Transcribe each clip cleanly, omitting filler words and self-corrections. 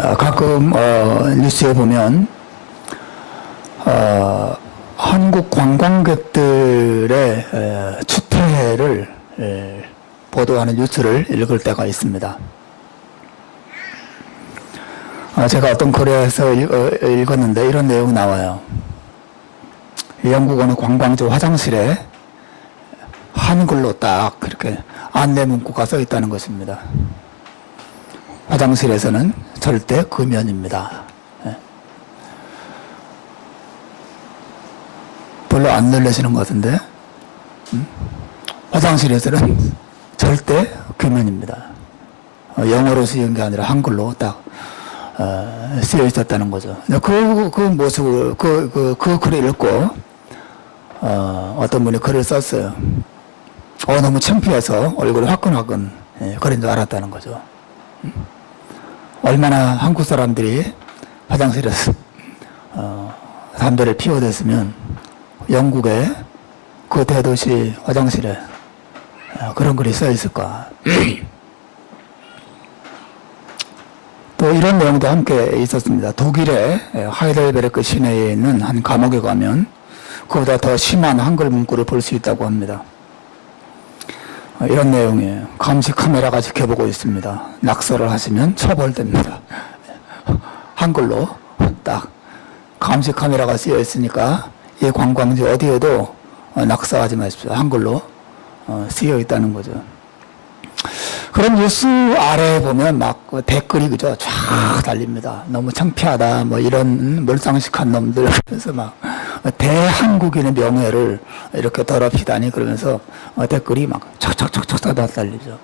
가끔 뉴스에 보면 한국 관광객들의 추태를 보도하는 뉴스를 읽을 때가 있습니다. 제가 어떤 글에서 읽었는데 이런 내용이 나와요. 영국 어느 관광지 화장실에 한글로 딱 그렇게 안내 문구가 써 있다는 것입니다. 화장실에서는 절대 금연입니다. 별로 안 놀라시는 것 같은데, 화장실에서는 절대 금연입니다. 영어로 쓰인 게 아니라 한글로 딱 쓰여 있었다는 거죠. 그 모습을, 그 글을 읽고 어떤 분이 글을 썼어요. 너무 창피해서 얼굴이 화끈화끈 그런 줄 알았다는 거죠. 얼마나 한국 사람들이 화장실에서 담배를 피워댔으면 영국의 그 대도시 화장실에 그런 글이 써 있을까. 또 이런 내용도 함께 있었습니다. 독일의 하이델베르크 시내에 있는 한 감옥에 가면 그보다 더 심한 한글 문구를 볼 수 있다고 합니다. 이런 내용이에요. 감시 카메라가 지켜보고 있습니다. 낙서를 하시면 처벌됩니다. 한글로 딱 감시 카메라가 쓰여 있으니까 이 관광지 어디에도 낙서하지 마십시오. 한글로 쓰여 있다는 거죠. 그런 뉴스 아래에 보면 막 댓글이 그죠 쫙 달립니다. 너무 창피하다. 뭐 이런 몰상식한 놈들. 그래서 막 대한국인의 명예를 이렇게 더럽히다니 그러면서 댓글이 막 척척척척 다 달리죠.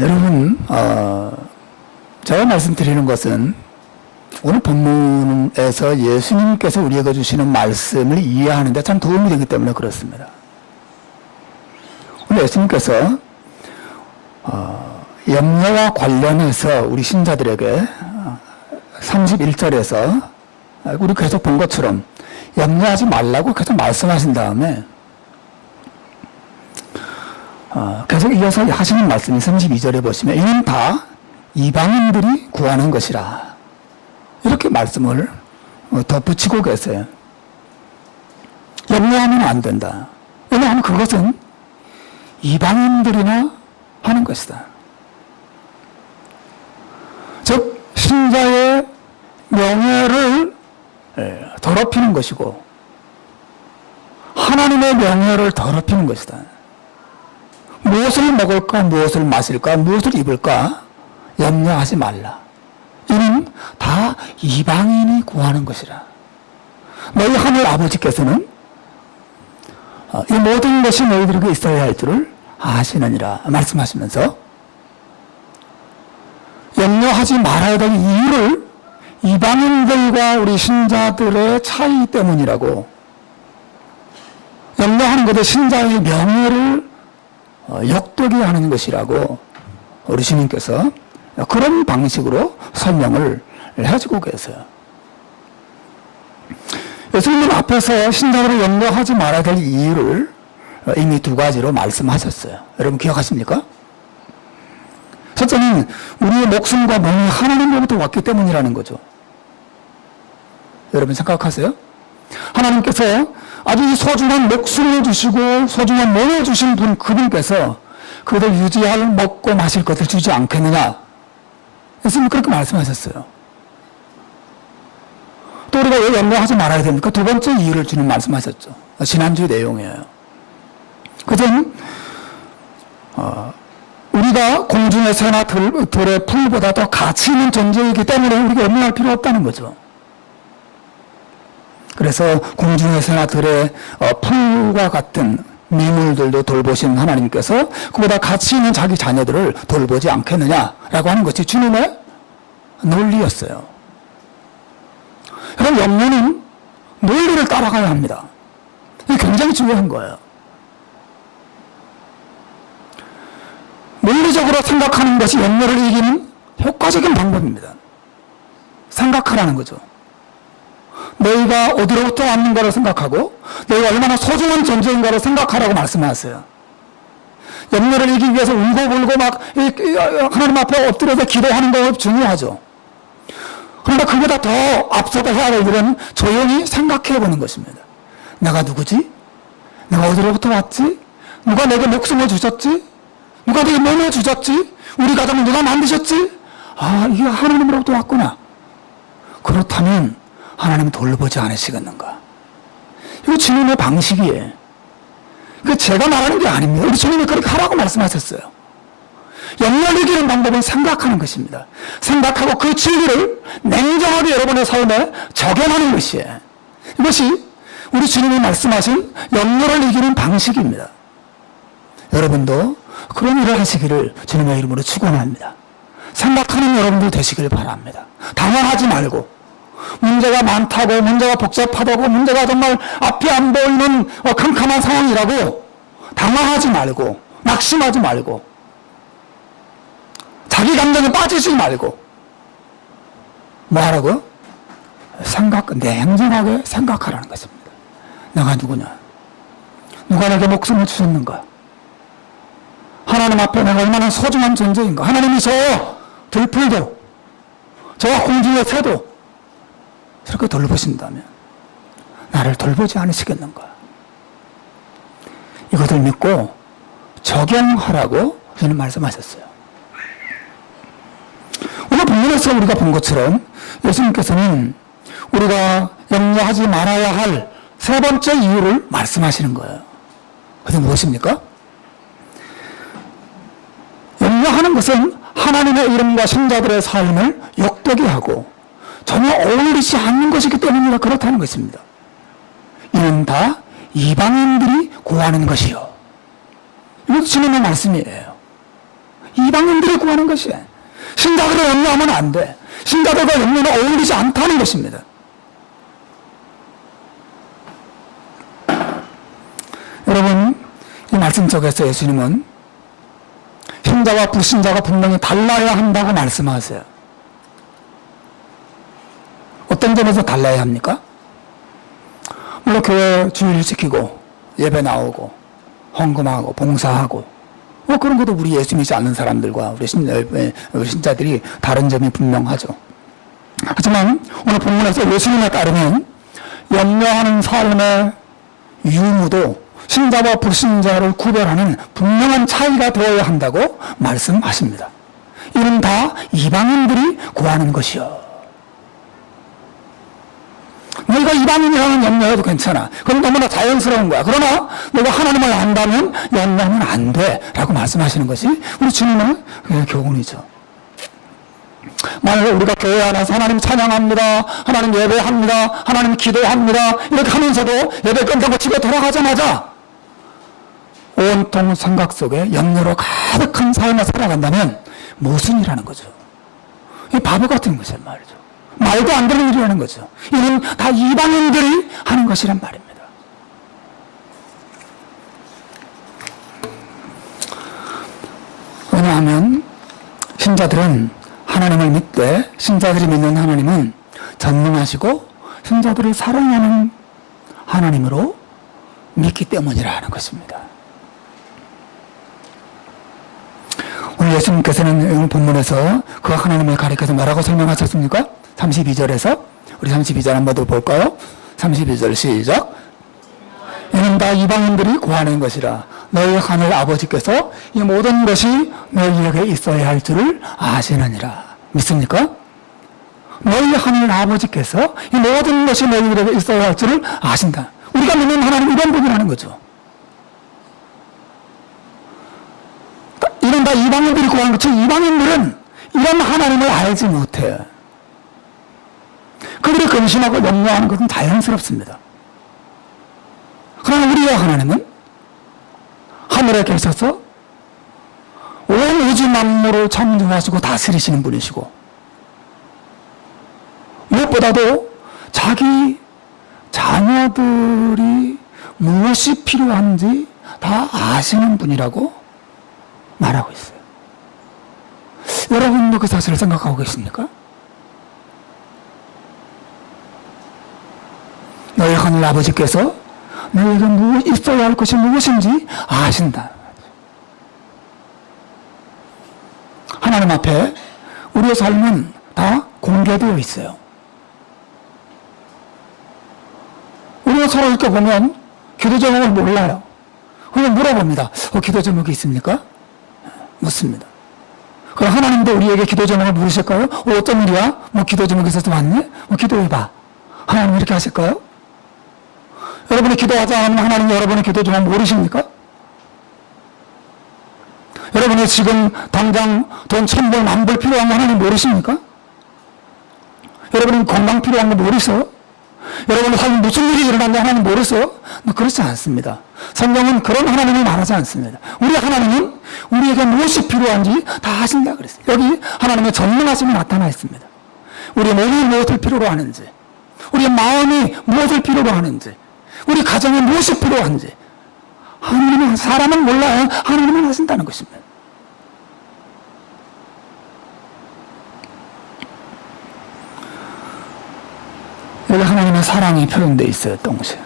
여러분, 제가 말씀드리는 것은 오늘 본문에서 예수님께서 우리에게 주시는 말씀을 이해하는 데 참 도움이 되기 때문에 그렇습니다. 오늘 예수님께서 염려와 관련해서 우리 신자들에게 31절에서 우리 계속 본 것처럼 염려하지 말라고 계속 말씀하신 다음에 계속 이어서 하시는 말씀이 32절에 보시면 이는 다 이방인들이 구하는 것이라 이렇게 말씀을 덧붙이고 계세요. 염려하면 안 된다. 왜냐하면 그것은 이방인들이나 하는 것이다. 즉 신자의 명예를 더럽히는 것이고 하나님의 명예를 더럽히는 것이다. 무엇을 먹을까, 무엇을 마실까, 무엇을 입을까 염려하지 말라. 이는 다 이방인이 구하는 것이라. 너희 하늘 아버지께서는 이 모든 것이 너희들에게 있어야 할 줄을 아시느니라 말씀하시면서 염려하지 말아야 될 이유를 이방인들과 우리 신자들의 차이 때문이라고, 염려하는 것은 신자의 명예를 역되게 하는 것이라고 우리 주님께서 그런 방식으로 설명을 해주고 계세요. 예수님 앞에서 신자들을 염려하지 말아야 될 이유를 이미 두 가지로 말씀하셨어요. 여러분 기억하십니까? 첫째는 우리의 목숨과 몸이 하나님으로부터 왔기 때문이라는 거죠. 여러분 생각하세요? 하나님께서 아주 소중한 목숨을 주시고 소중한 몸을 주신 분, 그분께서 그들 유지할 먹고 마실 것을 주지 않겠느냐? 예수님이 그렇게 말씀하셨어요. 또 우리가 왜 염려하지 말아야 됩니까? 두 번째 이유를 주님 말씀하셨죠. 지난주 내용이에요. 그것은 우리가 공중의 새나 들의 풀보다 더 가치 있는 존재이기 때문에 우리가 염려할 필요 없다는 거죠. 그래서 공중의 새나 들의 풀과 같은 미물들도 돌보신 하나님께서 그보다 가치 있는 자기 자녀들을 돌보지 않겠느냐라고 하는 것이 주님의 논리였어요. 그럼 염려는 논리를 따라가야 합니다. 이게 굉장히 중요한 거예요. 논리적으로 생각하는 것이 염려를 이기는 효과적인 방법입니다. 생각하라는 거죠. 너희가 어디로부터 왔는가를 생각하고 너희가 얼마나 소중한 존재인가를 생각하라고 말씀하세요. 염려를 이기기 위해서 울고불고 막 하나님 앞에 엎드려서 기도하는 거 중요하죠. 그런데 그보다 더 앞서서 해야 될 일은 조용히 생각해 보는 것입니다. 내가 누구지? 내가 어디로부터 왔지? 누가 내게 목숨을 주셨지? 누가 내게 몸을 주셨지? 우리 가정을 누가 만드셨지? 아, 이게 하나님으로부터 왔구나. 그렇다면 하나님은 돌보지 않으시겠는가? 이거 주님의 방식이에요. 그 제가 말하는 게 아닙니다. 우리 주님이 그렇게 하라고 말씀하셨어요. 염려를 이기는 방법은 생각하는 것입니다. 생각하고 그 진리를 냉정하게 여러분의 삶에 적용하는 것이에요. 이것이 우리 주님이 말씀하신 염려를 이기는 방식입니다. 여러분도 그런 일을 하시기를 주님의 이름으로 축원합니다. 생각하는 여러분들 되시길 바랍니다. 당황하지 말고, 문제가 많다고, 문제가 복잡하다고, 문제가 정말 앞이 안 보이는 캄캄한 상황이라고 당황하지 말고, 낙심하지 말고, 자기 감정에 빠지지 말고, 뭐 하라고요? 냉정하게 생각하라는 것입니다. 내가 누구냐? 누가 내게 목숨을 주셨는가? 하나님 앞에 내가 얼마나 소중한 존재인가? 하나님이 저 들풀도, 저 공중의 새도 저렇게 돌보신다면 나를 돌보지 않으시겠는가? 이것을 믿고 적용하라고 주님 말씀하셨어요. 오늘 본문에서 우리가 본 것처럼 예수님께서는 우리가 염려하지 말아야 할 세 번째 이유를 말씀하시는 거예요. 그게 무엇입니까? 염려하는 것은 하나님의 이름과 신자들의 삶을 욕되게 하고 전혀 어울리지 않는 것이기 때문이라 그렇다는 것입니다. 이는 다 이방인들이 구하는 것이요. 이것도 주님의 말씀이에요. 이방인들이 구하는 것이에요. 신자들을 염려하면 안 돼. 신자들과 염려는 어울리지 않다는 것입니다. 여러분, 이 말씀 속에서 예수님은 신자와 불신자가 분명히 달라야 한다고 말씀하세요. 어떤 점에서 달라야 합니까? 물론 교회 주일 지키고 예배 나오고 헌금하고 봉사하고 뭐 그런 것도 우리 예수 믿지 않는 사람들과 우리 신자들이 다른 점이 분명하죠. 하지만 오늘 본문에서 예수님에 따르면 염려하는 삶의 유무도 신자와 불신자를 구별하는 분명한 차이가 되어야 한다고 말씀하십니다. 이는 다 이방인들이 구하는 것이요. 너희가 이방인이라는 염려해도 괜찮아. 그건 너무나 자연스러운 거야. 그러나 너가 하나님을 안다면 염려하면 안 돼 라고 말씀하시는 것이 우리 주님의 교훈이죠. 만약에 우리가 교회 안에서 하나님 찬양합니다, 하나님 예배합니다, 하나님 기도합니다 이렇게 하면서도 예배 끝나고 집에 돌아가자마자 온통 생각 속에 염려로 가득한 삶을 살아간다면 모순이라는 거죠. 이 바보 같은 것이란 말이죠. 말도 안 되는 일이라는 거죠. 이는 다 이방인들이 하는 것이란 말입니다. 왜냐하면 신자들은 하나님을 믿되 신자들이 믿는 하나님은 전능하시고 신자들을 사랑하는 하나님으로 믿기 때문이라는 것입니다. 오늘 예수님께서는 본문에서 그 하나님을 가리켜서 뭐라고 설명하셨습니까? 32절에서 우리 32절 한번 더 볼까요? 32절 시작. 이는 다 이방인들이 구하는 것이라 너희 하늘 아버지께서 이 모든 것이 너희에게 있어야 할 줄을 아시느니라. 믿습니까? 너희 하늘 아버지께서 이 모든 것이 너희에게 있어야 할 줄을 아신다. 우리가 믿는 하나님 이런 분이라는 거죠. 이런 다 이방인들이 구하는 것이 이방인들은 이런 하나님을 알지 못해요. 그들이 근심하고 염려하는 것은 자연스럽습니다. 그러나 우리의 하나님은 하늘에 계셔서 온 우주 만물을 창조하시고 다스리시는 분이시고 무엇보다도 자기 자녀들이 무엇이 필요한지 다 아시는 분이라고 말하고 있어요. 여러분도 그 사실을 생각하고 계십니까? 너희 하늘 아버지께서 너희에게 있어야 할 것이 무엇인지 아신다. 하나님 앞에 우리의 삶은 다 공개되어 있어요. 우리가 서로 이렇게 보면 기도 제목을 몰라요. 그냥 물어봅니다. 기도 제목이 있습니까? 묻습니다. 그럼 하나님도 우리에게 기도 제목을 물으실까요? 어떤 일이야? 뭐 기도 제목이 있어서 왔니? 뭐 기도해봐. 하나님 이렇게 하실까요? 여러분이 기도하지 않으면 하나님 여러분의 기도 제목 모르십니까? 여러분이 지금 당장 돈 1000불, 10,000불 필요한 거 하나님 모르십니까? 여러분이 건강 필요한 거 모르세요? 여러분의 삶에 무슨 일이 일어났는지 하나님 모르세요? 그렇지 않습니다. 성경은 그런 하나님을 말하지 않습니다. 우리 하나님은 우리에게 무엇이 필요한지 다 아신다 그랬어요. 여기 하나님의 전능하심이 나타나 있습니다. 우리 몸이 무엇을 필요로 하는지, 우리 마음이 무엇을 필요로 하는지, 우리 가정에 무엇이 필요한지 하나님은, 사람은 몰라요. 하나님은 하신다는 것입니다. 여기 하나님의 사랑이 표현되어 있어요. 동시에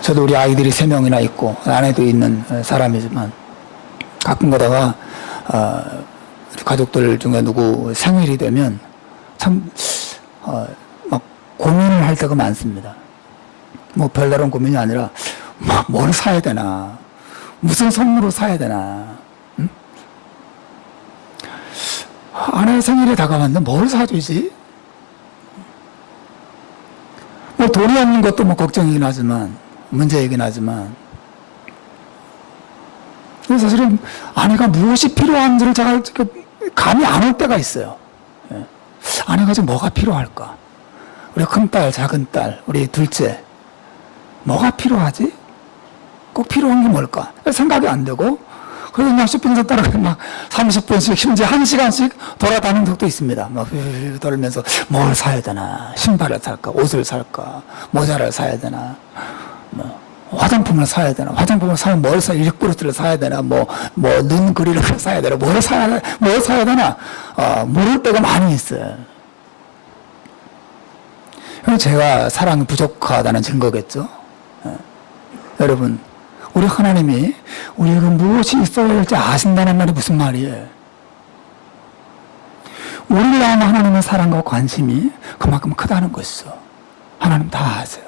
저도 우리 아이들이 3명이나 있고 아내도 있는 사람이지만 가끔 가다가 가족들 중에 누구 생일이 되면 참 막 고민을 할 때가 많습니다. 뭐 별다른 고민이 아니라 뭘 사야 되나, 무슨 선물을 사야 되나. 아내 생일이 다가왔는데 뭘 사주지? 뭐 돈이 없는 것도 뭐 걱정이긴 하지만, 문제이긴 하지만, 사실은 아내가 무엇이 필요한지를 제가 감이 안 올 때가 있어요. 아내가 지금 뭐가 필요할까? 우리 큰딸, 작은딸, 우리 둘째, 뭐가 필요하지? 꼭 필요한 게 뭘까? 생각이 안 되고, 그래서 그냥 쇼핑센터 따라가 막 30분씩, 심지어 1시간씩 돌아다니는 적도 있습니다. 막 돌면서 뭘 사야 되나, 신발을 살까, 옷을 살까, 모자를 사야 되나, 뭐 화장품을 사야 되나, 화장품을 사면 뭘 사야, 일그릇을 사야 되나, 눈 그리를 사야 되나, 뭘 사야 되나, 모를 때가 많이 있어요. 제가 사랑이 부족하다는 증거겠죠. 여러분, 우리 하나님이 우리에게 무엇이 있어야 할지 아신다는 말이 무슨 말이에요? 우리를 향한 하나님의 사랑과 관심이 그만큼 크다는 것이죠. 하나님 다 아세요.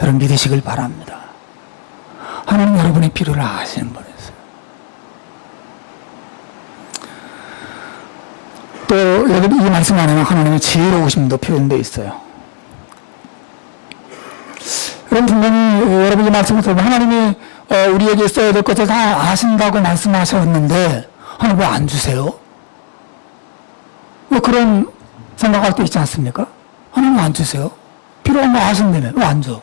여러분 믿으시길 바랍니다. 하나님 여러분의 필요를 아시는 분이세요. 또 여기 이 말씀 안에는 하나님의 지혜로우심도 표현되어 있어요. 여러분 분명히 여러분 이 말씀을 들으면 하나님이 우리에게 써야 될 것을 다 아신다고 말씀하셨는데 하나님 왜 안 주세요? 뭐 그런 생각할 때 있지 않습니까? 하나님 왜 안 주세요? 필요한 거 아신다며 왜 안 줘?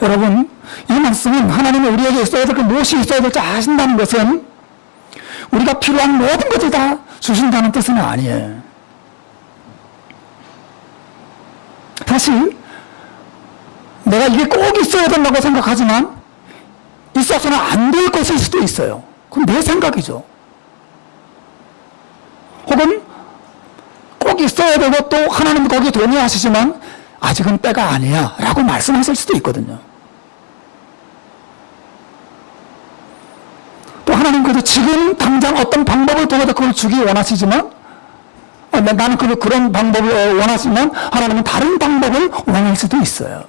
여러분 이 말씀은 하나님이 우리에게 써야 될 것, 무엇이 있어야 될지 아신다는 것은 우리가 필요한 모든 것을 다 주신다는 뜻은 아니에요. 사실 내가 이게 꼭 있어야 된다고 생각하지만 있어서는 안 될 것일 수도 있어요. 그건 내 생각이죠. 혹은 꼭 있어야 되고 또 하나님 거기에 동의하시지만 아직은 때가 아니야 라고 말씀하실 수도 있거든요. 또 하나님께서 지금 당장 어떤 방법을 통해서 그걸 주기 원하시지만 나는 그런 방법을 원하시면 하나님은 다른 방법을 원할 수도 있어요.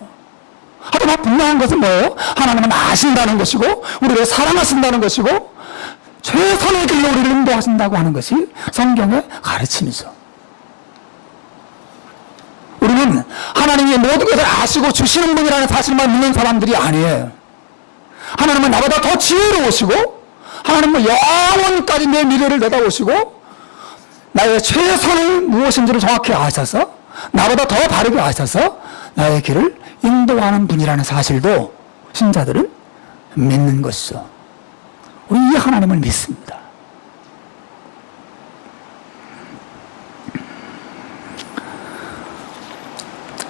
하지만 분명한 것은 뭐예요? 하나님은 아신다는 것이고 우리를 사랑하신다는 것이고 최선의 길로 우리를 인도하신다고 하는 것이 성경의 가르침이죠. 우리는 하나님이 모든 것을 아시고 주시는 분이라는 사실만 믿는 사람들이 아니에요. 하나님은 나보다 더 지혜로우시고 하나님은 영원까지 내 미래를 내다보시고 나의 최선을 무엇인지를 정확히 아셔서 나보다 더 바르게 아셔서 나의 길을 인도하는 분이라는 사실도 신자들은 믿는 것이죠. 우리 이 하나님을 믿습니다.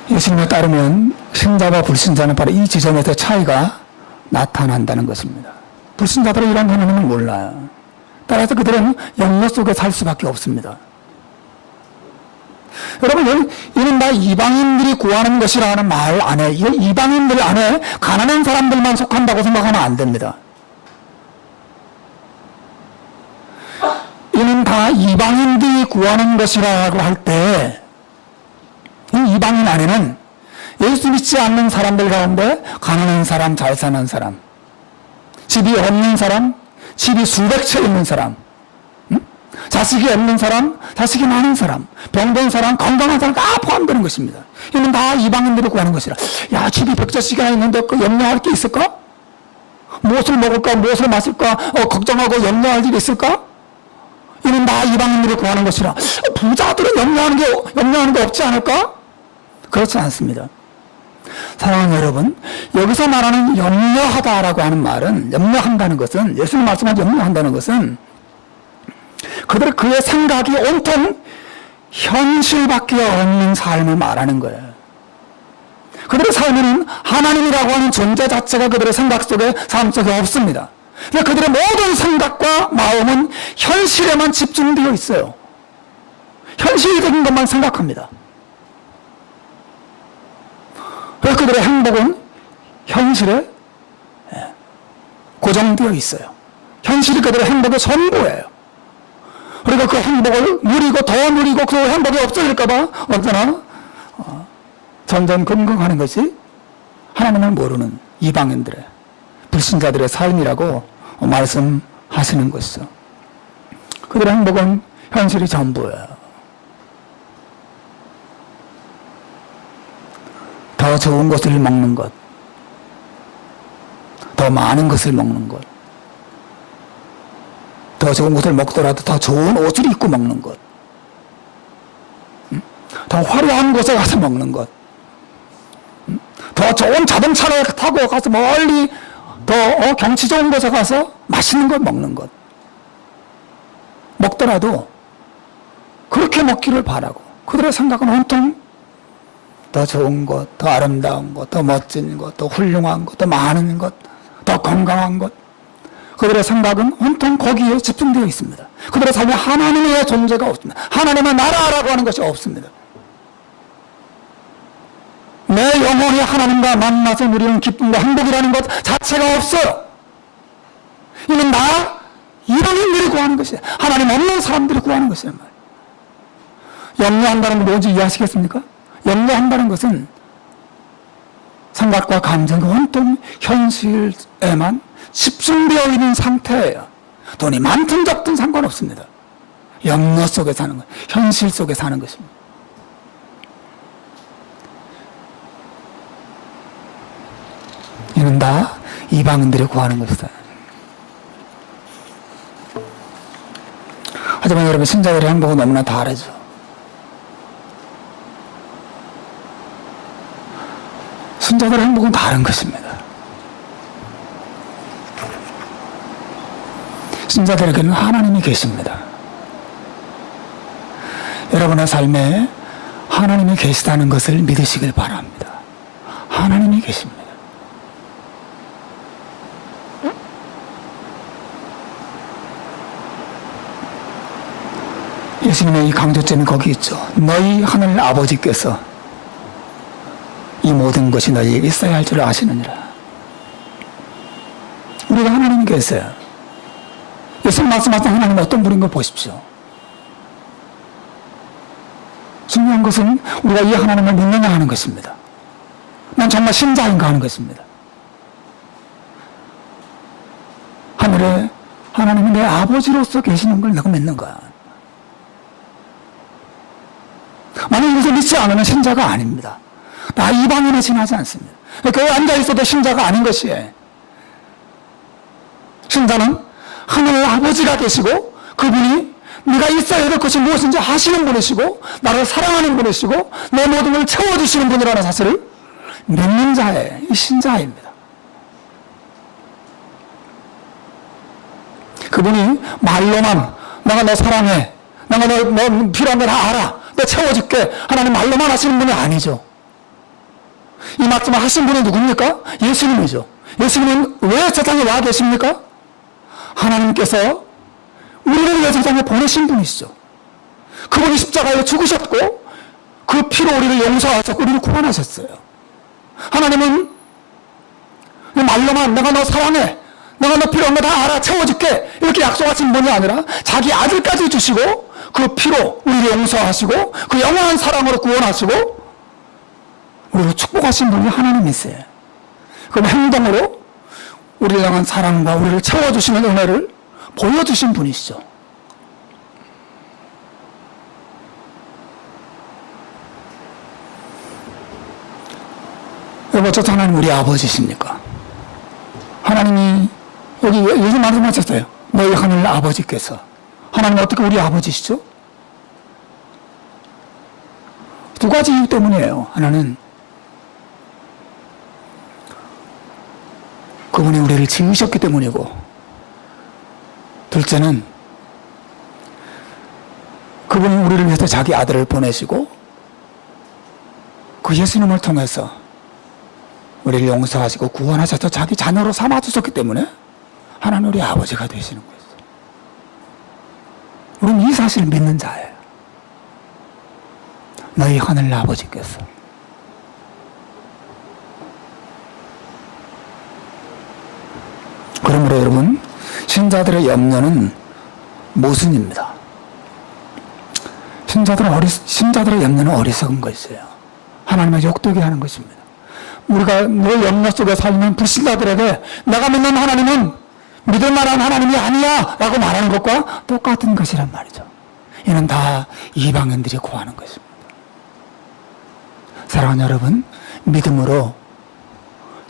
예수님에 따르면 신자와 불신자는 바로 이 지점에서 차이가 나타난다는 것입니다. 불신자들은 이런 하나님을 몰라요. 따라서 그들은 영역 속에 살 수밖에 없습니다. 여러분, 이는 다 이방인들이 구하는 것이라는 말 안에, 이방인들 안에 가난한 사람들만 속한다고 생각하면 안 됩니다. 이는 다 이방인들이 구하는 것이라고 할 때, 이 이방인 안에는 예수 믿지 않는 사람들 가운데 가난한 사람, 잘 사는 사람, 집이 없는 사람, 집이 수백 채 있는 사람, 자식이 없는 사람, 자식이 많은 사람, 병든 사람, 건강한 사람 다 포함되는 것입니다. 이는 다 이방인들이 구하는 것이라. 야, 집이 100자씩이나 있는데 그 염려할 게 있을까? 무엇을 먹을까? 무엇을 마실까? 걱정하고 염려할 일이 있을까? 이는 다 이방인들이 구하는 것이라. 부자들은 염려하는 게 없지 않을까? 그렇지 않습니다. 사랑하는 여러분, 여기서 말하는 염려하다라고 하는 말은, 염려한다는 것은, 예수님 말씀한 염려한다는 것은 그의 생각이 온통 현실밖에 없는 삶을 말하는 거예요. 그들의 삶에는 하나님이라고 하는 존재 자체가 그들의 생각 속에, 삶 속에 없습니다. 그들의 모든 생각과 마음은 현실에만 집중되어 있어요. 현실적인 것만 생각합니다. 그래서 그들의 행복은 현실에 고정되어 있어요. 현실이 그들의 행복의 전부예요. 그리고 그 행복을 누리고 더 누리고 그 행복이 없어질까봐 언제나 전전긍긍하는 것이 하나님을 모르는 이방인들의, 불신자들의 삶이라고 말씀하시는 것이죠. 그들의 행복은 현실이 전부예요. 더 좋은 것을 먹는 것, 더 많은 것을 먹는 것, 더 좋은 것을 먹더라도 더 좋은 옷을 입고 먹는 것, 더 화려한 곳에 가서 먹는 것, 더 좋은 자동차를 타고 가서 멀리 더 경치 좋은 곳에 가서 맛있는 걸 먹는 것, 먹더라도 그렇게 먹기를 바라고, 그들의 생각은 온통 더 좋은 것, 더 아름다운 것, 더 멋진 것, 더 훌륭한 것, 더 많은 것, 더 건강한 것, 그들의 생각은 온통 거기에 집중되어 있습니다. 그들의 삶에 하나님의 존재가 없습니다. 하나님의 나라라고 하는 것이 없습니다. 내 영혼이 하나님과 만나서 누리는 기쁨과 행복이라는 것 자체가 없어요. 이는 나 이방인들이 구하는 것이에요. 하나님 없는 사람들이 구하는 것이란 말이에요. 염려한다는 건 뭔지 이해하시겠습니까? 염려한다는 것은 생각과 감정이 온통 현실에만 집중되어 있는 상태예요. 돈이 많든 적든 상관없습니다. 염려 속에 사는 것, 현실 속에 사는 것입니다. 이는 다 이방인들이 구하는 것이다. 하지만 여러분, 신자들의 행복은 너무나 다르죠. 신자들의 행복은 다른 것입니다. 신자들에게는 하나님이 계십니다. 여러분의 삶에 하나님이 계시다는 것을 믿으시길 바랍니다. 하나님이 계십니다. 예수님의 이 강조점이 거기 있죠. 너희 하늘 아버지께서 이 모든 것이 너희에게 있어야 할 줄 아시느니라. 우리가 하나님이 계세요. 예수님 말씀하신 하나님은 어떤 분인 걸 보십시오. 중요한 것은 우리가 이 하나님을 믿느냐 하는 것입니다. 난 정말 신자인가 하는 것입니다. 하늘에 하나님이 내 아버지로서 계시는 걸 내가 믿는가. 만약 이것을 믿지 않으면 신자가 아닙니다. 나 이방인에 지나지 않습니다. 교회에 앉아있어도 신자가 아닌 것이에요. 신자는 하늘 아버지가 계시고 그분이 네가 있어야 될 것이 무엇인지 아시는 분이시고 나를 사랑하는 분이시고 내 모든 걸 채워주시는 분이라는 사실을 믿는 자예요. 이 신자입니다. 그분이 말로만 내가 너 사랑해, 내가 너 필요한 거 다 알아, 내 채워줄게 하나님 말로만 하시는 분이 아니죠. 이 말씀을 하신 분이 누굽니까? 예수님이죠. 예수님은 왜 세상에 와 계십니까? 하나님께서 우리를 위해 세상에 보내신 분이시죠. 그분이 십자가에 죽으셨고 그 피로 우리를 용서하셨고 우리를 구원하셨어요. 하나님은 말로만 내가 너 사랑해, 내가 너 필요한 거 다 알아, 채워줄게 이렇게 약속하신 분이 아니라 자기 아들까지 주시고 그 피로 우리를 용서하시고 그 영원한 사랑으로 구원하시고 우리를 축복하신 분이 하나님이세요. 그럼 행동으로 우리를 향한 사랑과 우리를 채워주시는 은혜를 보여주신 분이시죠. 여러분, 어쩌다 하나님 우리 아버지십니까? 하나님이 여기 요즘 말씀하셨어요. 너희 하늘 아버지께서. 하나님 어떻게 우리 아버지시죠? 두 가지 이유 때문이에요. 하나는 그분이 우리를 지으셨기 때문이고, 둘째는 그분이 우리를 위해서 자기 아들을 보내시고 그 예수님을 통해서 우리를 용서하시고 구원하셔서 자기 자녀로 삼아주셨기 때문에 하나님 우리 아버지가 되시는 거예요. 우리는 이 사실을 믿는 자예요. 너희 하늘 아버지께서. 그러므로 여러분, 신자들의 염려는 모순입니다. 신자들의 염려는 어리석은 것이에요. 하나님을 욕되게 하는 것입니다. 우리가 늘 염려 속에 살면 불신자들에게 내가 믿는 하나님은 믿을 만한 하나님이 아니야 라고 말하는 것과 똑같은 것이란 말이죠. 이는 다 이방인들이 구하는 것입니다. 사랑하는 여러분, 믿음으로,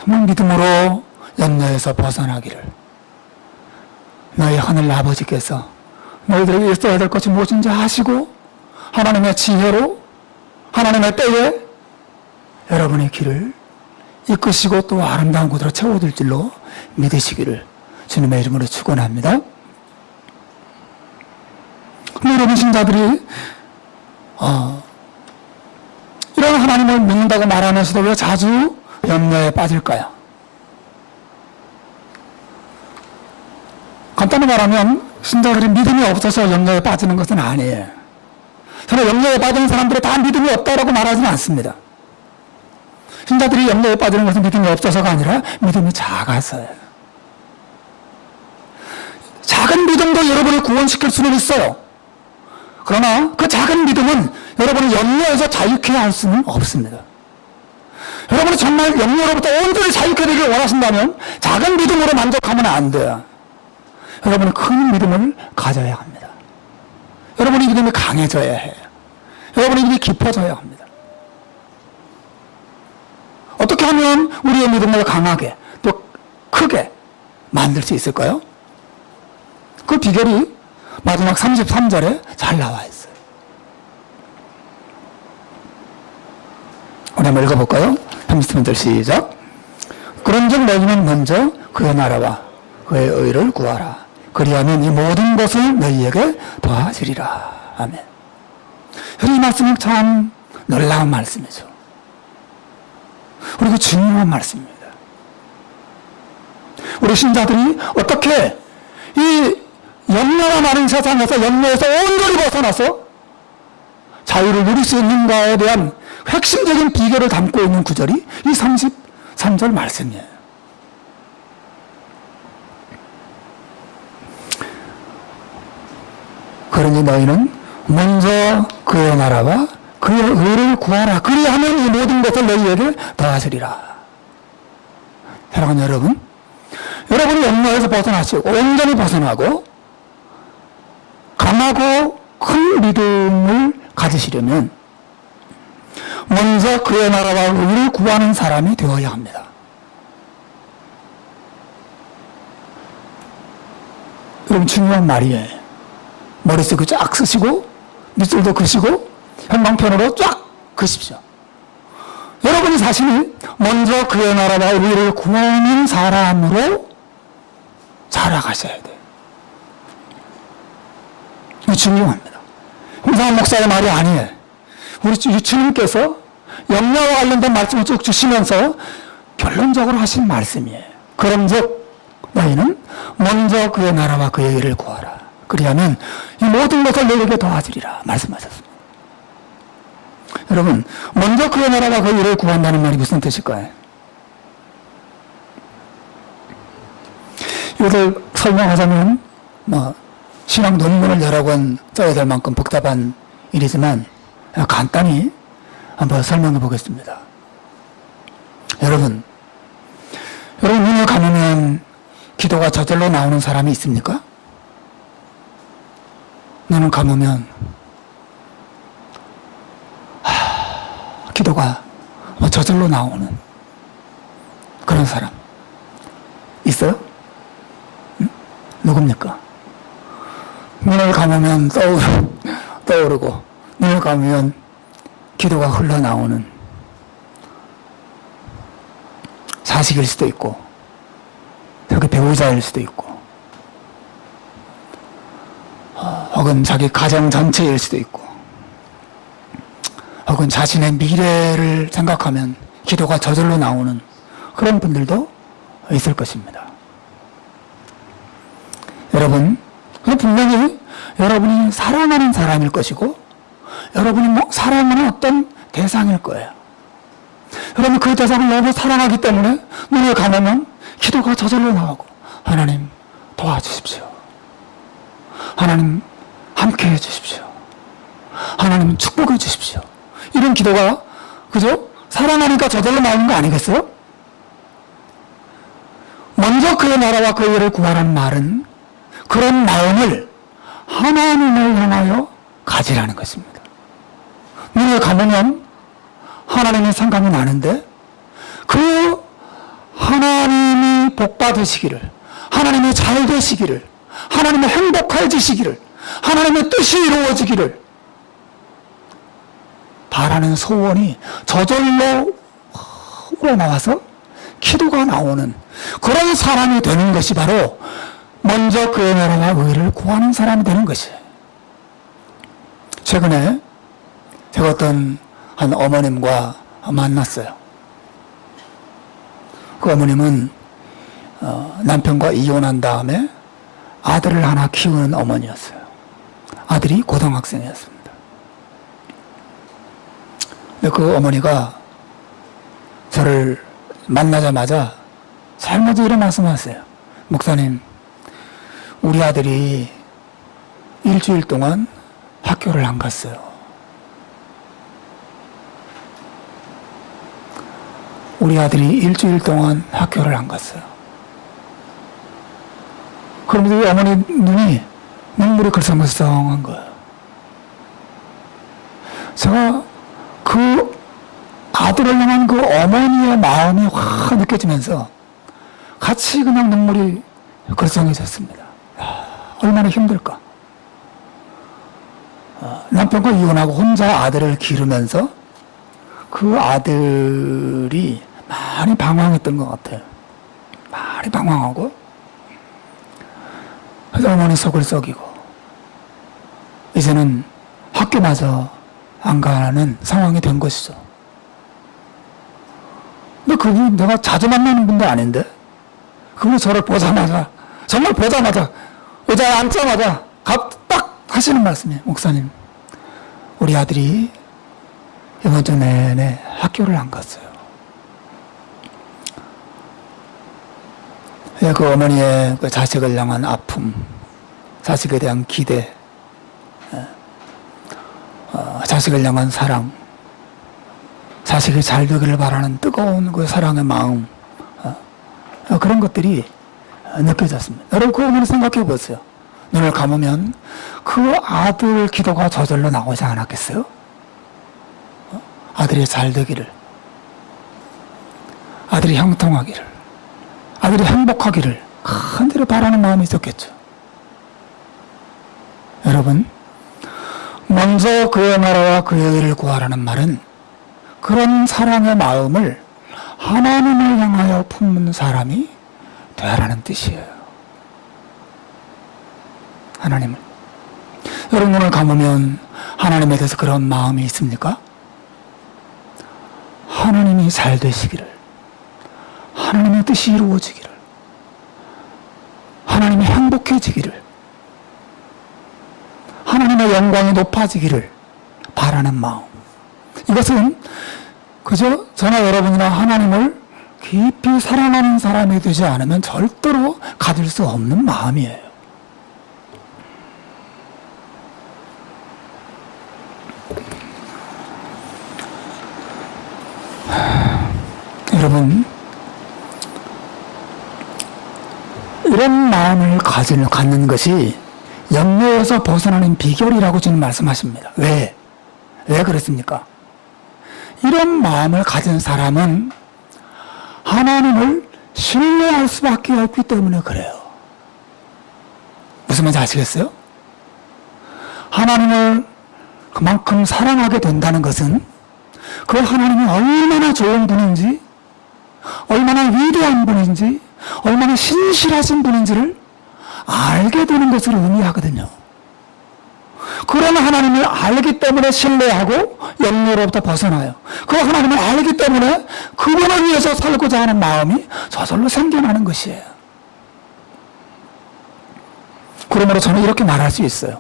정말 믿음으로 염려에서 벗어나기를 너희 하늘 아버지께서 너희들에게 있어야 될 것이 무엇인지 아시고 하나님의 지혜로 하나님의 때에 여러분의 길을 이끄시고 또 아름다운 곳으로 채워줄 줄로 믿으시기를 주님의 이름으로 축원합니다. 여러분 신자들이 이런 하나님을 믿는다고 말하면서도 왜 자주 염려에 빠질까요? 간단히 말하면 신자들이 믿음이 없어서 염려에 빠지는 것은 아니에요. 저는 염려에 빠지는 사람들이 다 믿음이 없다고 말하지는 않습니다. 신자들이 염려에 빠지는 것은 믿음이 없어서가 아니라 믿음이 작아서요. 작은 믿음도 여러분을 구원시킬 수는 있어요. 그러나 그 작은 믿음은 여러분을 염려에서 자유케 할 수는 없습니다. 여러분이 정말 염려로부터 온전히 자유케 되길 원하신다면 작은 믿음으로 만족하면 안 돼요. 여러분은 큰 믿음을 가져야 합니다. 여러분의 믿음이 강해져야 해요. 여러분의 믿음이 깊어져야 합니다. 어떻게 하면 우리의 믿음을 강하게 또 크게 만들 수 있을까요? 그 비결이 마지막 33절에 잘 나와 있어요. 우리 한번 읽어볼까요? 33절 시작. 그런즉 너희는 먼저 그의 나라와 그의 의를 구하라. 그리하면 이 모든 것을 너희에게 더하시리라. 아멘. 이 말씀은 참 놀라운 말씀이죠. 그리고 중요한 말씀입니다. 우리 신자들이 어떻게 이 염려가 많은 세상에서 염려에서 온전히 벗어나서 자유를 누릴 수 있는가에 대한 핵심적인 비결을 담고 있는 구절이 이 33절 말씀이에요. 그러니 너희는 먼저 그의 나라와 그의 의를 구하라. 그리하면 이 모든 것을 너희에게 더하시리라. 사랑하는 여러분, 여러분이 염려에서 벗어나시고 온전히 벗어나고 강하고 큰 믿음을 가지시려면 먼저 그의 나라와 의를 구하는 사람이 되어야 합니다. 여러분 중요한 말이에요. 머릿속에 쫙 쓰시고 밑줄도 그시고 형광펜으로 쫙 그십시오. 여러분이 자신이 먼저 그의 나라와 의를 구하는 사람으로 살아가셔야 돼요. 이거 중요합니다. 이상한 목사의 말이 아니에요. 우리 주님께서 염려와 관련된 말씀을 쭉 주시면서 결론적으로 하신 말씀이에요. 그런즉 너희는 먼저 그의 나라와 그의 의를 구하라. 그리하면 이 모든 것을 너희에게 더하시리라 말씀하셨습니다. 여러분, 먼저 그의 나라와 그 일을 구한다는 말이 무슨 뜻일까요? 이것을 설명하자면 신앙 논문을 여러 권 써야 될 만큼 복잡한 일이지만 간단히 한번 설명해 보겠습니다. 여러분 눈을 감으면 기도가 저절로 나오는 사람이 있습니까? 눈을 감으면 기도가 저절로 나오는 그런 사람 있어요? 응? 누굽니까? 눈을 감으면 떠오르고 눈을 감으면 기도가 흘러나오는 자식일 수도 있고 자기 배우자일 수도 있고 혹은 자기 가정 전체일 수도 있고 혹은 자신의 미래를 생각하면 기도가 저절로 나오는 그런 분들도 있을 것입니다. 여러분, 분명히 여러분이 사랑하는 사람일 것이고 여러분이 사랑하는 어떤 대상일 거예요. 여러분 그 대상을 너무 사랑하기 때문에 눈을 감으면 기도가 저절로 나오고 하나님 도와주십시오. 하나님 함께해 주십시오. 하나님 축복해 주십시오. 이런 기도가 그죠? 사랑하니까 저절로 나오는 거 아니겠어요? 먼저 그의 나라와 그 일을 구하라는 말은 그런 마음을 하나님을 향하여 가지라는 것입니다. 눈을 감으면 하나님의 생각이 나는데 그 하나님이 복 받으시기를, 하나님이 잘 되시기를, 하나님이 행복해지시기를, 하나님의 뜻이 이루어지기를 바라는 소원이 저절로 우러나와서 기도가 나오는 그런 사람이 되는 것이 바로 먼저 그의 나라와 의를 구하는 사람이 되는 것이에요. 최근에 제가 어떤 한 어머님과 만났어요. 그 어머님은 남편과 이혼한 다음에 아들을 하나 키우는 어머니였어요. 아들이 고등학생이었습니다. 근데 그 어머니가 저를 만나자마자 제일 먼저 이런 말씀하세요. 목사님, 우리 아들이 일주일 동안 학교를 안 갔어요. 우리 아들이 일주일 동안 학교를 안 갔어요. 그러면서 이 어머니 눈이 눈물이 글썽글썽한 거예요. 제가 그 아들을 향한 그 어머니의 마음이 확 느껴지면서 같이 그냥 눈물이 글썽해졌습니다. 얼마나 힘들까. 남편과 이혼하고 혼자 아들을 기르면서 그 아들이 많이 방황했던 것 같아요. 많이 방황하고 그래서 어머니 속을 썩이고 이제는 학교마저 안 가는 상황이 된 것이죠. 근데 그분 내가 자주 만나는 분도 아닌데 그분이 저를 보자마자 정말 보자마자 의자에 앉자마자 딱 하시는 말씀이에요. 목사님, 우리 아들이 이번 주 내내 학교를 안 갔어요. 그 어머니의 그 자식을 향한 아픔, 자식에 대한 기대, 자식을 향한 사랑, 자식이 잘 되기를 바라는 뜨거운 그 사랑의 마음, 그런 것들이 느껴졌습니다. 여러분 그 어머니 생각해 보세요. 눈을 감으면 그 아들 기도가 저절로 나오지 않았겠어요? 아들이 잘 되기를, 아들이 형통하기를, 아들이 행복하기를 간절히 바라는 마음이 있었겠죠. 여러분, 먼저 그의 나라와 그의 의를 구하라는 말은 그런 사랑의 마음을 하나님을 향하여 품는 사람이 되라는 뜻이에요. 하나님을. 여러분 눈을 감으면 하나님에 대해서 그런 마음이 있습니까? 하나님이 잘 되시기를, 하나님의 뜻이 이루어지기를, 하나님이 행복해지기를, 하나님의 영광이 높아지기를 바라는 마음. 이것은 그저 저나 여러분이나 하나님을 깊이 사랑하는 사람이 되지 않으면 절대로 가질 수 없는 마음이에요. 여러분, 이런 마음을 갖는 것이 염려에서 벗어나는 비결이라고 주님 말씀하십니다. 왜 그렇습니까? 이런 마음을 가진 사람은 하나님을 신뢰할 수밖에 없기 때문에 그래요. 무슨 말인지 아시겠어요? 하나님을 그만큼 사랑하게 된다는 것은 그 하나님이 얼마나 좋은 분인지, 얼마나 위대한 분인지, 얼마나 신실하신 분인지를 알게 되는 것을 의미하거든요. 그런 하나님을 알기 때문에 신뢰하고 염려로부터 벗어나요. 그 하나님을 알기 때문에 그분을 위해서 살고자 하는 마음이 저절로 생겨나는 것이에요. 그러므로 저는 이렇게 말할 수 있어요.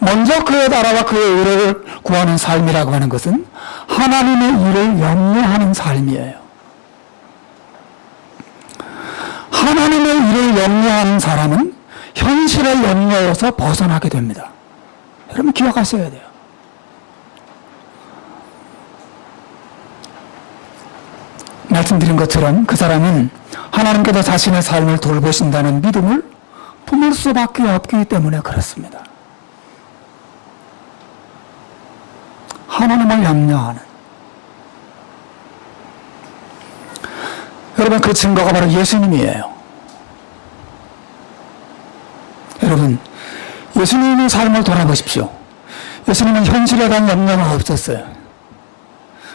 먼저 그의 나라와 그의 의를 구하는 삶이라고 하는 것은 하나님의 일을 염려하는 삶이에요. 하나님의 일을 염려하는 사람은 현실의 염려에서 벗어나게 됩니다. 여러분 기억하셔야 돼요. 말씀드린 것처럼 그 사람은 하나님께서 자신의 삶을 돌보신다는 믿음을 품을 수밖에 없기 때문에 그렇습니다. 하나님을 염려하는. 여러분 그 증거가 바로 예수님이에요. 여러분 예수님의 삶을 돌아보십시오. 예수님은 현실에 대한 염려가 없었어요.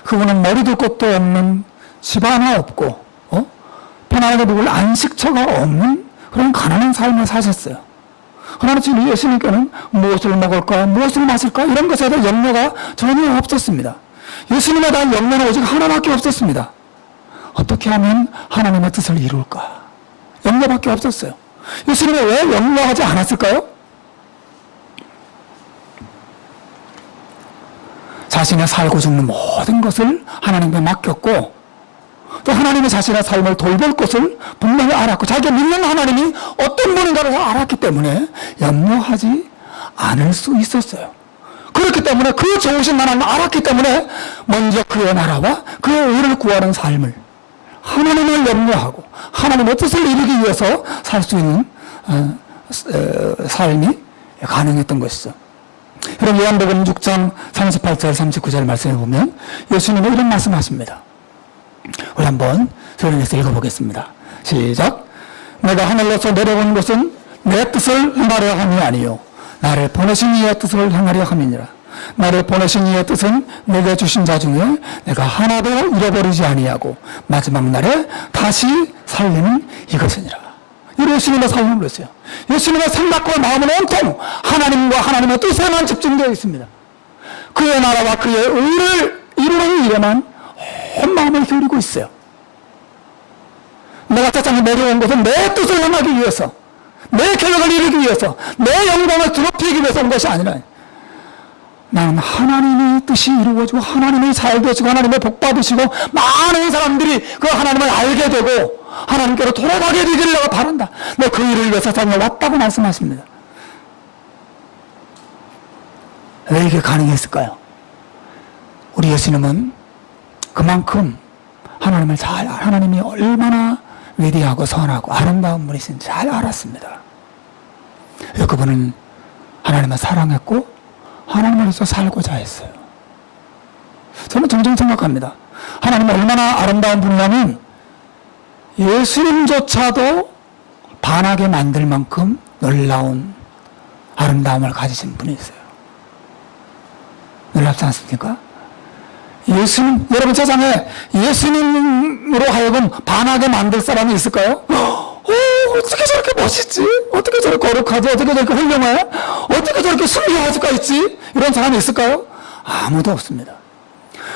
그분은 머리도 끝도 없는 집 하나 없고 편안하게 묵을 안식처가 없는 그런 가난한 삶을 사셨어요. 그러나 지금 예수님께는 무엇을 먹을까 무엇을 마실까 이런 것에 대한 염려가 전혀 없었습니다. 예수님에 대한 염려는 오직 하나밖에 없었습니다. 어떻게 하면 하나님의 뜻을 이룰까? 염려밖에 없었어요. 예수님은 왜 염려하지 않았을까요? 자신의 살고 죽는 모든 것을 하나님께 맡겼고 또 하나님이 자신의 삶을 돌볼 것을 분명히 알았고 자기가 믿는 하나님이 어떤 분인가를 알았기 때문에 염려하지 않을 수 있었어요. 그렇기 때문에 그 좋으신 하나님을 알았기 때문에 먼저 그의 나라와 그의 의를 구하는 삶을 하나님을 염려하고 하나님의 뜻을 이루기 위해서 살 수 있는 삶이 가능했던 것이죠. 여러분 요한복음 6장 38절 39절 말씀해 보면 예수님은 이런 말씀하십니다. 우리 한번 소리내서 읽어보겠습니다. 시작. 내가 하늘로서 내려온 것은 내 뜻을 행하려 함이 아니요 나를 보내신 이의 뜻을 행하려 함이니라. 나를 보내신 이의 뜻은 내게 주신 자 중에 내가 하나도 잃어버리지 아니하고 마지막 날에 다시 살리는 이것이니라. 이 예수님의 삶을 그랬어요. 예수님의 생각과 마음은 온통 하나님과 하나님의 뜻에만 집중되어 있습니다. 그의 나라와 그의 의를 이루는 일에만 온 마음을 기울이고 있어요. 내가 세상에 내려온 것은 내 뜻을 행하기 위해서, 내 계획을 이루기 위해서, 내 영광을 드높이기 위해서 온 것이 아니라 나는 하나님의 뜻이 이루어지고 하나님이 잘 되시고 하나님의 복 받으시고 많은 사람들이 그 하나님을 알게 되고 하나님께로 돌아가게 되기를 내가 바란다. 내 그 일을 위해서 세상에 왔다고 말씀하십니다. 왜 이게 가능했을까요? 우리 예수님은 그만큼 하나님이 얼마나 위대하고 선하고 아름다운 분이신지 잘 알았습니다. 그분은 하나님을 사랑했고 하나님을 위해서 살고자 했어요. 저는 종종 생각합니다. 하나님은 얼마나 아름다운 분이냐면 예수님조차도 반하게 만들 만큼 놀라운 아름다움을 가지신 분이세요. 놀랍지 않습니까? 예수님, 여러분 세상에 예수님으로 하여금 반하게 만들 사람이 있을까요? 어떻게 저렇게 멋있지? 어떻게 저렇게 거룩하지? 어떻게 저렇게 훌륭해? 어떻게 저렇게 순리할 수가 있지? 이런 사람이 있을까요? 아무도 없습니다.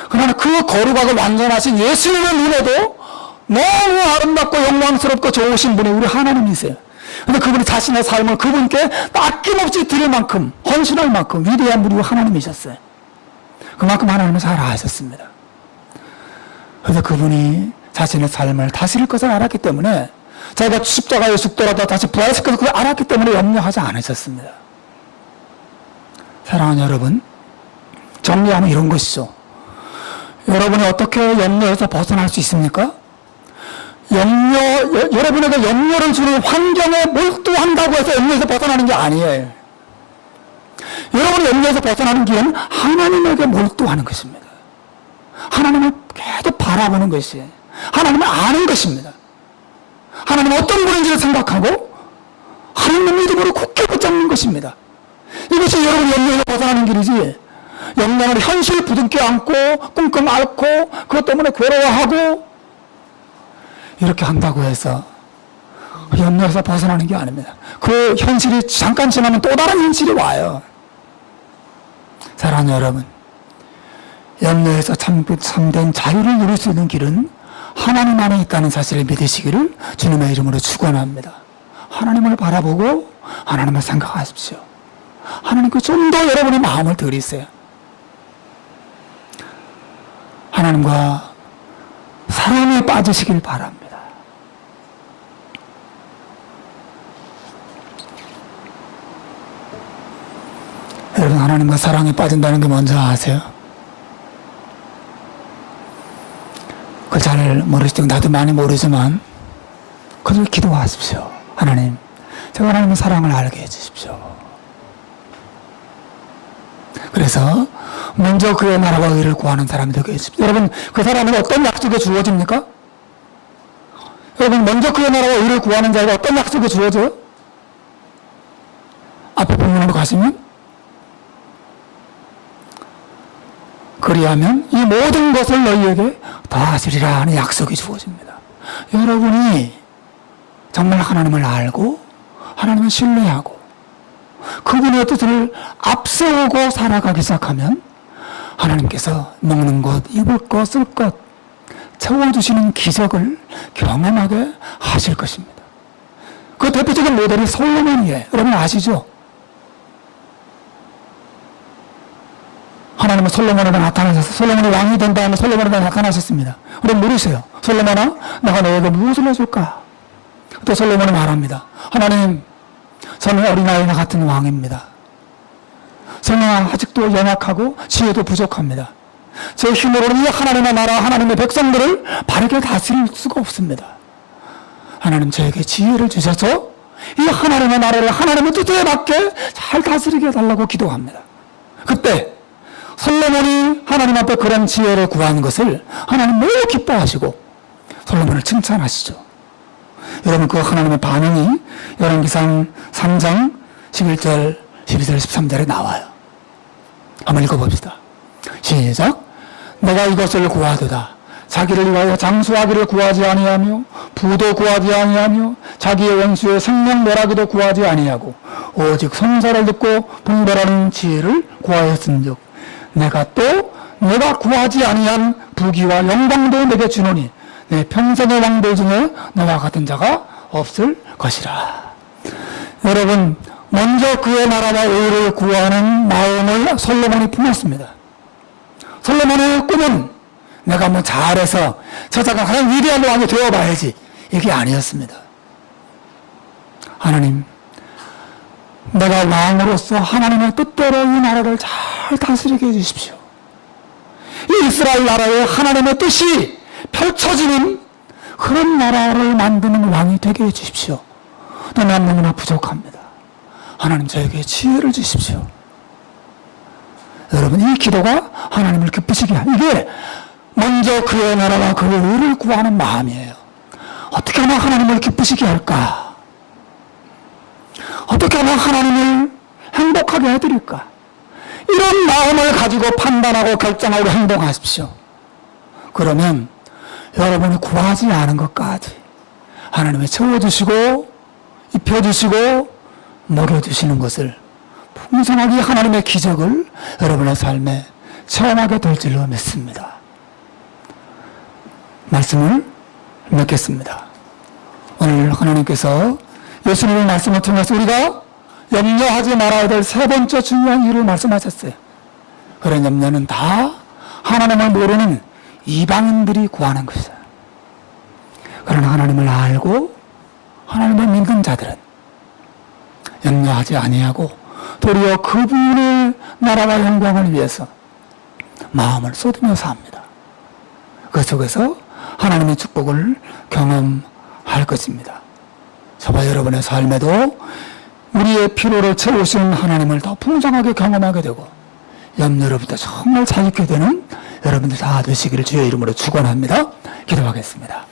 그러나 그 거룩하고 완전하신 예수님의 눈에도 너무 아름답고 영광스럽고 좋으신 분이 우리 하나님이세요. 근데 그분이 자신의 삶을 그분께 아낌없이 드릴 만큼 헌신할 만큼 위대한 분이 하나님이셨어요. 그만큼 하나님은 잘 아셨습니다. 그래서 그분이 자신의 삶을 다스릴 것을 알았기 때문에 자기가 십자가에 죽더라도 다시 부활시켜서 그걸 알았기 때문에 염려하지 않으셨습니다. 사랑하는 여러분, 정리하면 이런 것이죠. 여러분이 어떻게 염려에서 벗어날 수 있습니까? 여러분에게 염려를 주는 환경에 몰두한다고 해서 염려에서 벗어나는 게 아니에요. 여러분이 염려에서 벗어나는 길은 하나님에게 몰두하는 것입니다. 하나님을 계속 바라보는 것이 하나님을 아는 것입니다. 하나님은 어떤 분인지를 생각하고 하나님의 믿음으로 굳게 붙잡는 것입니다. 이것이 여러분이 염려에서 벗어나는 길이지, 염려를 현실 부둥켜 안고 끙끙 앓고 그것 때문에 괴로워하고 이렇게 한다고 해서 염려에서 벗어나는 게 아닙니다. 그 현실이 잠깐 지나면 또 다른 현실이 와요. 사랑하는 여러분, 염려에서 참된 자유를 누릴 수 있는 길은 하나님 안에 있다는 사실을 믿으시기를 주님의 이름으로 축원합니다. 하나님을 바라보고 하나님을 생각하십시오. 하나님께 좀 더 여러분의 마음을 들이세요. 하나님과 사랑에 빠지시길 바랍니다. 여러분, 하나님과 사랑에 빠진다는 게 뭔지 아세요? 그걸 잘 모르시죠? 나도 많이 모르지만 그걸 기도하십시오. 하나님, 제가 하나님의 사랑을 알게 해주십시오. 그래서 먼저 그의 나라와 의를 구하는 사람이 되게 해주십시오. 여러분, 그 사람은 어떤 약속이 주어집니까? 여러분, 먼저 그의 나라와 의를 구하는 자에게 어떤 약속이 주어져요? 앞에 본문으로 가시면, 그리하면 이 모든 것을 너희에게 더하시리라 하는 약속이 주어집니다. 여러분이 정말 하나님을 알고 하나님을 신뢰하고 그분의 뜻을 앞세우고 살아가기 시작하면 하나님께서 먹는 것, 입을 것, 쓸 것 채워주시는 기적을 경험하게 하실 것입니다. 그 대표적인 모델이 솔로몬이에요. 여러분 아시죠? 하나님은 솔로몬에게 나타나셔서 솔로몬이 왕이 된 다음에 솔로몬에게 나타나셨습니다. 우리 물으세요. 솔로몬아, 내가 너에게 무엇을 해줄까? 또 솔로몬이 말합니다. 하나님, 저는 어린아이와 같은 왕입니다. 저는 아직도 연약하고 지혜도 부족합니다. 제 힘으로는 이 하나님의 나라, 하나님의 백성들을 바르게 다스릴 수가 없습니다. 하나님 저에게 지혜를 주셔서 이 하나님의 나라를 하나님의 뜻에 맞게 잘 다스리게 해달라고 기도합니다. 그때 솔로몬이 하나님 앞에 그런 지혜를 구하는 것을 하나님 매우 기뻐하시고 솔로몬을 칭찬하시죠. 여러분, 그 하나님의 반응이 열왕기상 3장 11절, 12절, 13절에 나와요. 한번 읽어봅시다. 시작. 내가 이것을 구하도다. 자기를 위하여 장수하기를 구하지 아니하며 부도 구하지 아니하며 자기의 원수의 생명 멸하기도 구하지 아니하고 오직 성사를 듣고 분별하는 지혜를 구하였은즉 내가 구하지 아니한 부귀와 영광도 내게 주노니 내 평생의 왕들 중에 너와 같은 자가 없을 것이라. 여러분, 먼저 그의 나라와 의를 구하는 마음을 솔로몬이 품었습니다. 솔로몬의 꿈은 내가 뭐 잘해서 저자가 가장 위대한 왕이 되어봐야지, 이게 아니었습니다. 하나님, 내가 왕으로서 하나님의 뜻대로 이 나라를 잘 다스리게 해주십시오. 이 이스라엘 나라에 하나님의 뜻이 펼쳐지는 그런 나라를 만드는 왕이 되게 해주십시오. 또 난 너무나 부족합니다. 하나님 저에게 지혜를 주십시오. 여러분, 이 기도가 하나님을 기쁘시게 하는, 이게 먼저 그의 나라와 그의 의를 구하는 마음이에요. 어떻게 하면 하나님을 기쁘시게 할까? 어떻게 하면 하나님을 행복하게 해드릴까? 이런 마음을 가지고 판단하고 결정하고 행동하십시오. 그러면 여러분이 구하지 않은 것까지 하나님이 채워주시고 입혀주시고 먹여주시는 것을 풍성하게 하나님의 기적을 여러분의 삶에 체험하게 될 줄로 믿습니다. 말씀을 맺겠습니다. 오늘 하나님께서 예수님의 말씀을 통해서 우리가 염려하지 말아야 될 세 번째 중요한 일을 말씀하셨어요. 그런 염려는 다 하나님을 모르는 이방인들이 구하는 것이다. 그러나 하나님을 알고 하나님을 믿는 자들은 염려하지 아니하고 도리어 그분의 나라와 영광을 위해서 마음을 쏟으며 삽니다. 그 속에서 하나님의 축복을 경험할 것입니다. 저와 여러분의 삶에도 우리의 필요를 채우시는 하나님을 더 풍성하게 경험하게 되고 염려로부터 정말 자유케 되는 여러분들 다 되시기를 주의 이름으로 축원합니다. 기도하겠습니다.